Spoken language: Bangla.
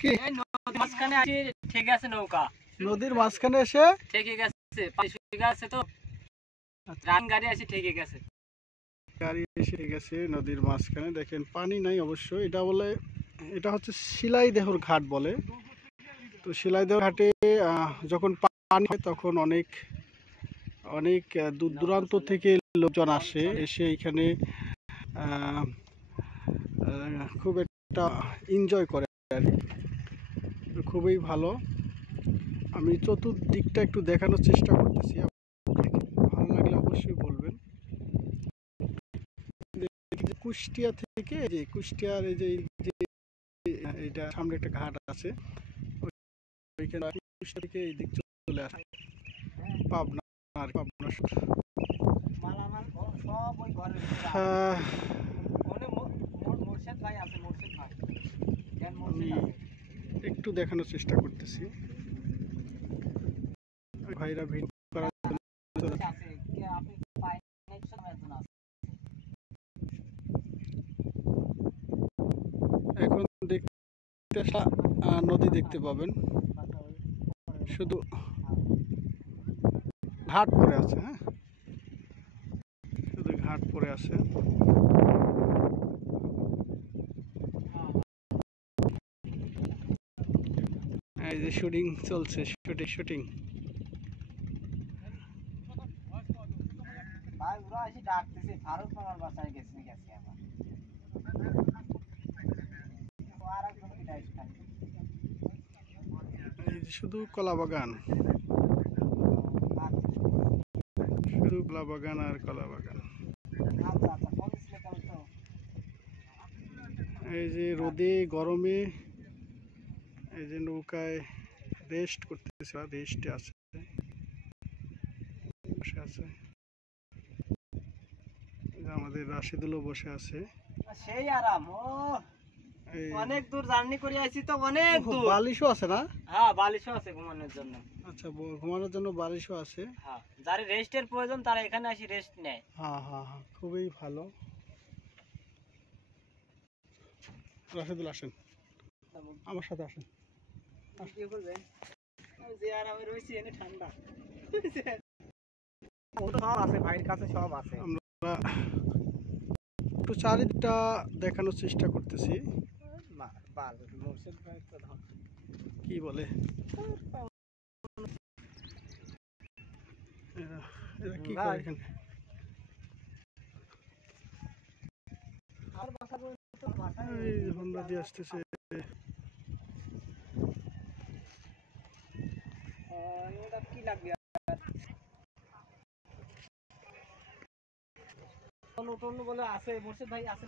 কি নদীর মাঝখানে আছে, ঠেকে আছে নৌকা। নদীর মাঝখানে এসে ঠেকে গেছে, পানি শুকিয়ে গেছে তো, রান গাড়ি আছে ঠেকে গেছে। গাড়ি এসে গেছে নদীর মাঝখানে। দেখেন পানি নাই অবশ্য। এটা হচ্ছে শিলাইদহের ঘাট বলে। তো শিলাইদহ ঘাটে যখন পানি হয় তখন অনেক অনেক দূর দূরান্ত থেকে লোকজন আসে, এসে এখানে খুব একটা এনজয় করে আর কি। খুবই ভালো। আমি চতুর্দিকটা একটু দেখানোর চেষ্টা করতেছি, ভালো লাগলে অবশ্যই বলবেন। কুষ্টিয়া থেকে কুষ্টিয়ার এইটা সামনে একটা ঘাট আছে, ওইখানে কুষ্টিয়া থেকে এই দিক চলে আসে পাবনা। আর পাবনা আমি একটু দেখানোর চেষ্টা করতেছি। ভাইরা ভিডিও করার জন্য এখন দেখতে নদী দেখতে পাবেন, শুধু ঘাট পড়ে আছে। হ্যাঁ, শুধু ঘাট পড়ে আছে। এই যে শুটিং চলছে, শুটিং। এই যে শুধু কলা বাগান, শুধু কলা বাগান আর কলা বাগান। এই যে রোদে গরমে এই যে নৌকায় রেস্ট করতেছে, রেস্টে আছে, বসে আছে। আমাদের রাশেদুলও বসে আছে। সেই আরাম, অনেক দূর জার্নি করে আইছি তো, অনেক দূর। বালিশও আছে না? হ্যাঁ, বালিশও আছে ঘুমানোর জন্য। আচ্ছা, ঘুমানোর জন্য বালিশও আছে। হ্যাঁ, যারা রেস্টের প্রয়োজন তারা এখানে আসি রেস্ট নেয়। হ্যাঁ হ্যাঁ হ্যাঁ, খুবই ভালো। রাশেদুল আসেন, আমার সাথে আসেন। যে আরামে রয়েছি, এনে ঠান্ডা সব আছে, ভাইয়ের কাছে সব আছে। আমরা একটু চারিদিকটা দেখানোর চেষ্টা করতেছি। কি বলে এরা কি করে এখানে? হোন্ডা দিয়ে আসতেছে। কি লাগবে বলে আছে, মোর্শেদ ভাই আছে।